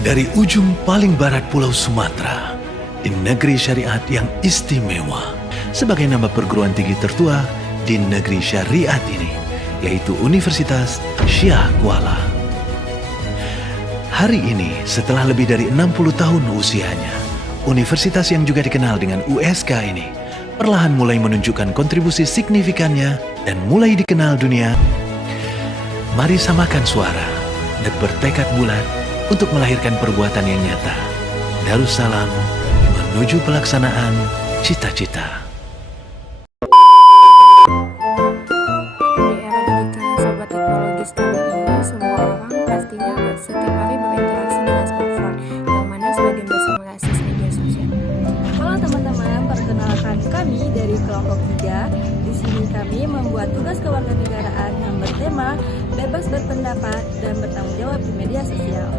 Dari ujung paling barat Pulau Sumatera, di negeri syariat yang istimewa, sebagai nama perguruan tinggi tertua di negeri syariat ini, yaitu Universitas Syah Kuala. Hari ini, setelah lebih dari 60 tahun usianya, universitas yang juga dikenal dengan USK ini perlahan mulai menunjukkan kontribusi signifikannya dan mulai dikenal dunia. Mari samakan suara dan bertekad bulat untuk melahirkan perbuatan yang nyata. Darussalam menuju pelaksanaan cita-cita. Di era digital serba teknologis tahun ini, semua orang pastinya setiap hari berinteraksi dengan smartphone, yang mana sebagian besar mengakses media sosial. Halo teman-teman, perkenalkan kami dari kelompok 3. Di sini kami membuat tugas kewarganegaraan yang bertema bebas berpendapat dan bertanggung jawab di media sosial.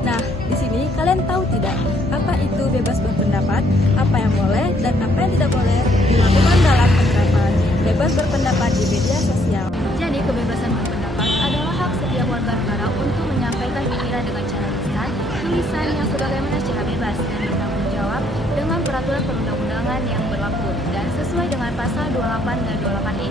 Nah, di sini kalian tahu tidak apa itu bebas berpendapat, apa yang boleh dan apa yang tidak boleh dilakukan dalam penerapan bebas berpendapat di media sosial. Jadi, kebebasan berpendapat adalah hak setiap warga negara untuk menyampaikan pikiran dengan cara lisan, tulisan yang sebagaimana secara bebas dan bertanggung jawab dengan peraturan perundang-undangan yang berlaku dan sesuai dengan pasal 28 dan 28E.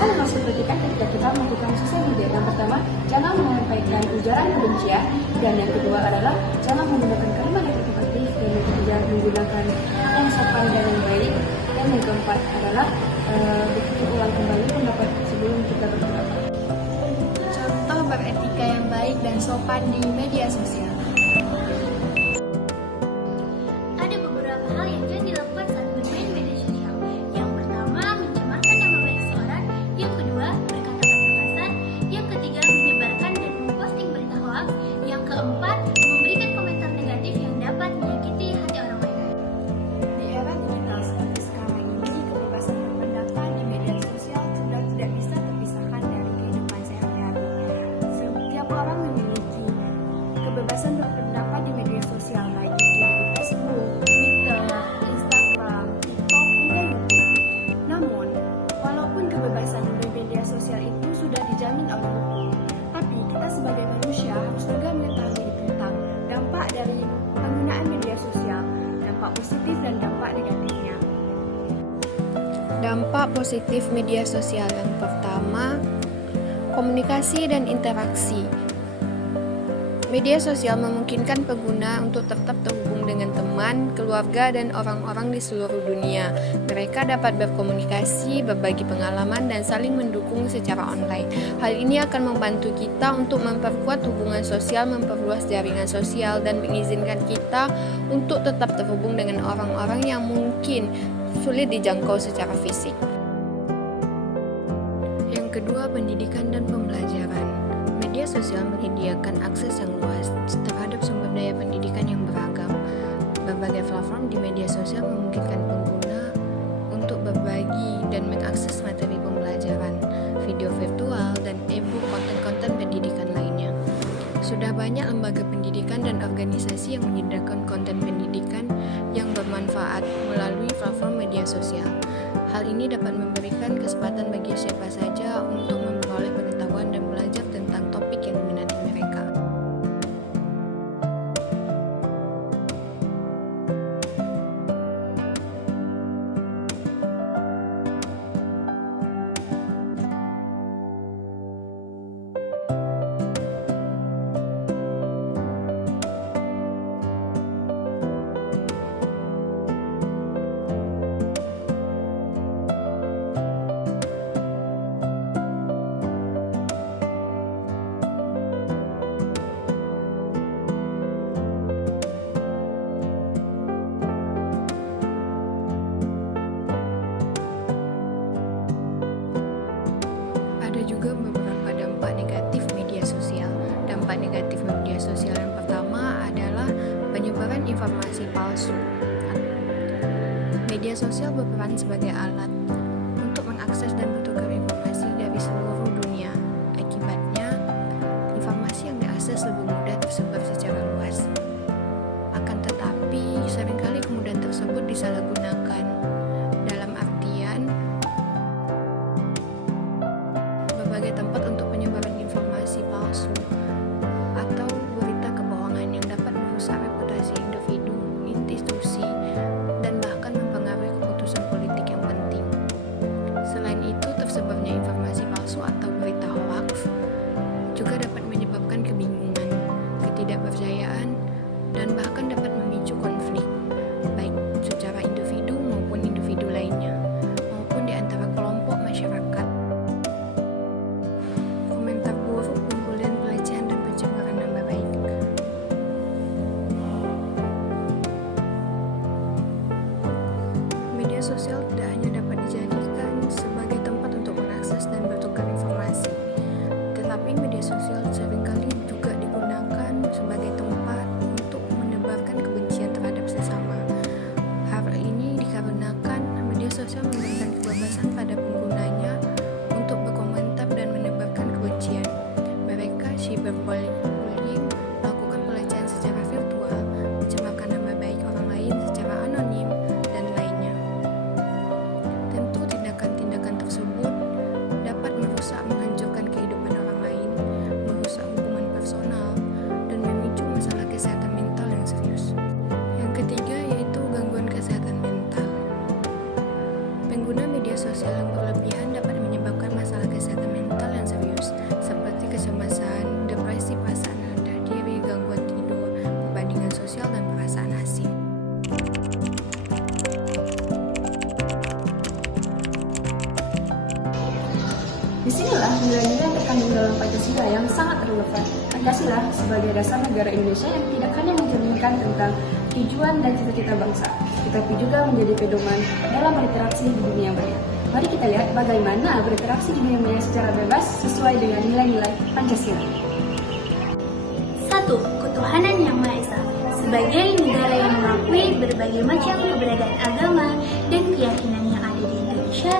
Hal yang harus diperhatikan ketika kita menggunakan sosial media. Yang pertama, jangan menyampaikan ujaran kebencian, dan yang kedua adalah jangan menggunakan kalimat yang provokatif, dan yang ketiga menggunakan yang sopan dan yang baik, dan yang keempat adalah berpikir ulang kembali pendapat sebelum kita berpendapat. Contoh beretika yang baik dan sopan di media sosial. Ada beberapa hal yang jangan dilakukan saat bermain media sosial. Yang pertama, mencemarkan nama baik seseorang. Yang kedua, berkata-kata kasar. Yang ketiga, menyebarkan dan memposting berita hoax. Yang keempat, memberikan komentar negatif yang dapat menyakiti hati orang lain. Di era digital seperti sekarang ini, kebebasan berpendapat di media sosial sudah tidak bisa terpisahkan dari kehidupan sehari-hari. Setiap orang memiliki kebebasan berpendapat di media sosial, baik itu di Facebook, Twitter, Instagram, TikTok, hingga YouTube. Namun, walaupun kebebasan di media sosial itu sudah dijamin oleh hukum, tapi kita sebagai manusia harus juga mengetahui tentang dampak dari penggunaan media sosial, dampak positif dan dampak negatifnya. Dampak positif media sosial yang pertama, komunikasi dan interaksi. Media sosial memungkinkan pengguna untuk tetap terhubung dengan teman, keluarga, dan orang-orang di seluruh dunia. Mereka dapat berkomunikasi, berbagi pengalaman, dan saling mendukung secara online. Hal ini akan membantu kita untuk memperkuat hubungan sosial, memperluas jaringan sosial, dan mengizinkan kita untuk tetap terhubung dengan orang-orang yang mungkin sulit dijangkau secara fisik. Yang kedua, pendidikan dan pembelajaran. Media sosial menyediakan akses yang luas terhadap sumber daya pendidikan yang beragam. Berbagai platform di media sosial memungkinkan pengguna untuk berbagi dan mengakses materi pembelajaran, video virtual, dan e-book konten-konten pendidikan lainnya. Sudah banyak lembaga pendidikan dan organisasi yang menyediakan konten pendidikan yang bermanfaat melalui platform media sosial. Hal ini dapat memberikan kesempatan bagi siapa saja untuk memperoleh pengetahuan dan belajar tentang topik yang diminati mereka. Ada juga beberapa dampak negatif media sosial. Dampak negatif media sosial yang pertama adalah penyebaran informasi palsu. Media sosial berperan sebagai alat untuk mengakses dan bertukar informasi dari seluruh dunia. Akibatnya, informasi yang diakses lebih mudah tersebar secara luas. Akan tetapi, seringkali kemudahan tersebut disalahgunakan. Dalam artian, berbagai tempat untuk penyebaran informasi palsu atau cyberbullying, melakukan pelecehan secara virtual, mencemarkan nama baik orang lain secara anonim, dan lainnya. Tentu tindakan-tindakan tersebut dapat merusak menghancurkan kehidupan orang lain, merusak hubungan personal, dan memicu masalah kesehatan mental yang serius. Yang ketiga yaitu gangguan kesehatan mental. Pengguna media sosial yang berlebihan dapat menyebabkan masalah kesehatan mental yang serius, seperti kecemasan, depresi, perasaan rendah diri, gangguan tidur, perbandingan sosial, dan perasaan asing. Disinilah nilai-nilai yang terkandung dalam Pancasila yang sangat relevan. Pancasila sebagai dasar negara Indonesia yang tidak hanya mencerminkan tentang tujuan dan cita-cita bangsa, tetapi juga menjadi pedoman dalam berinteraksi di dunia maya. Mari kita lihat bagaimana berinteraksi di dunia maya secara bebas sesuai dengan nilai-nilai Pancasila. 1. Ketuhanan Yang Maha Esa. Sebagai negara yang mengakui berbagai macam keberadaan agama dan keyakinan yang ada di Indonesia,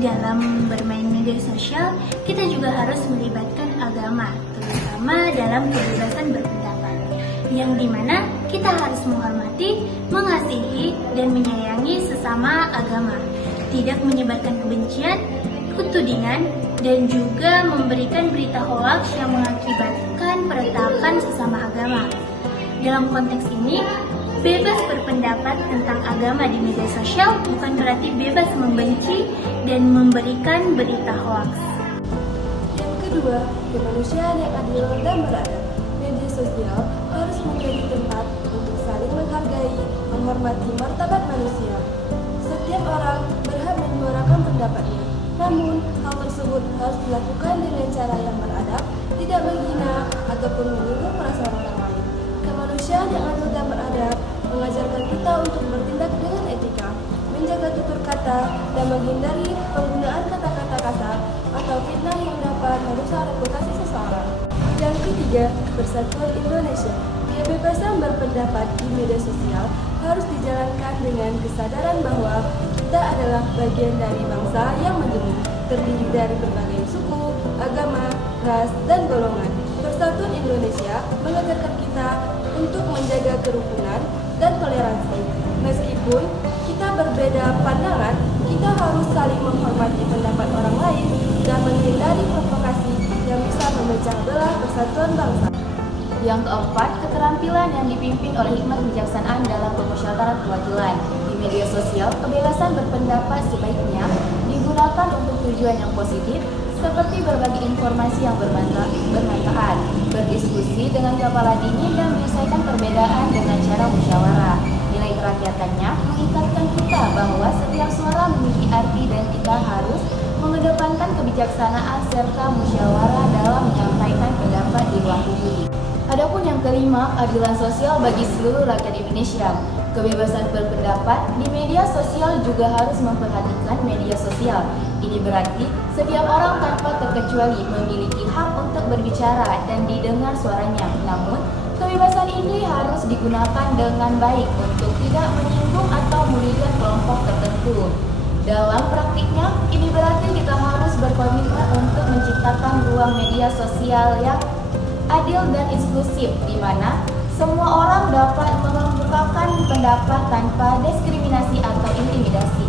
dalam bermain media sosial, kita juga harus melibatkan agama, terutama dalam kebebasan berpendapat, yang dimana kita harus menghormati, mengasihi, dan menyayangi sesama agama, tidak menyebarkan kebencian, ketudingan, dan juga memberikan berita hoaks yang mengakibatkan peretakan sesama agama. Dalam konteks ini, bebas berpendapat tentang agama di media sosial bukan berarti bebas membenci dan memberikan berita hoaks. Yang kedua, kemanusiaan yang adil dan beradab. Media sosial harus menjadi tempat untuk saling menghargai, menghormati martabat manusia. Setiap orang berhak menyuarakan pendapatnya. Namun, hal tersebut harus dilakukan dengan cara yang beradab, tidak menghina ataupun menyinggung perasaan orang lain. Kemanusiaan yang adil dan beradab mengajarkan kita untuk bertindak dengan etika, menjaga tutur kata, dan menghindari penggunaan kata-kata kasar atau fitnah yang dapat merusak reputasi seseorang. Yang ketiga, Persatuan Indonesia. Kebebasan berpendapat di media sosial harus dijalankan dengan kesadaran bahwa kita adalah bagian dari bangsa yang majemuk, terdiri dari berbagai suku, agama, ras, dan golongan. Persatuan Indonesia mengajarkan kita untuk menjaga kerukunan dan toleransi. Meskipun kita berbeda pandangan, kita harus saling menghormati pendapat orang lain dan menghindari provokasi yang bisa memecah belah persatuan bangsa. Yang keempat, keterampilan yang dipimpin oleh hikmat kebijaksanaan dalam pemusyawaratan kewakilan. Di media sosial, kebebasan berpendapat sebaiknya digunakan untuk tujuan yang positif, seperti berbagi informasi yang bermanfaat, berdiskusi dengan kepala dingin, dan menyelesaikan perbedaan dengan cara musyawarah. Nilai kerakyatannya mengikatkan kita bahwa setiap suara memiliki arti dan kita harus mengedepankan kebijaksanaan serta musyawarah dalam menyampaikan pendapat di ruang publik. Adapun yang kelima, keadilan sosial bagi seluruh rakyat Indonesia. Kebebasan berpendapat di media sosial juga harus memperhatikan media sosial. Ini berarti setiap orang tanpa terkecuali memiliki hak untuk berbicara dan didengar suaranya. Namun, kebebasan ini harus digunakan dengan baik untuk tidak menyinggung atau merugikan kelompok tertentu. Dalam praktiknya, ini berarti kita harus berkomitmen untuk menciptakan ruang media sosial yang adil dan inklusif, di mana semua orang dapat mengemukakan pendapat tanpa diskriminasi atau intimidasi.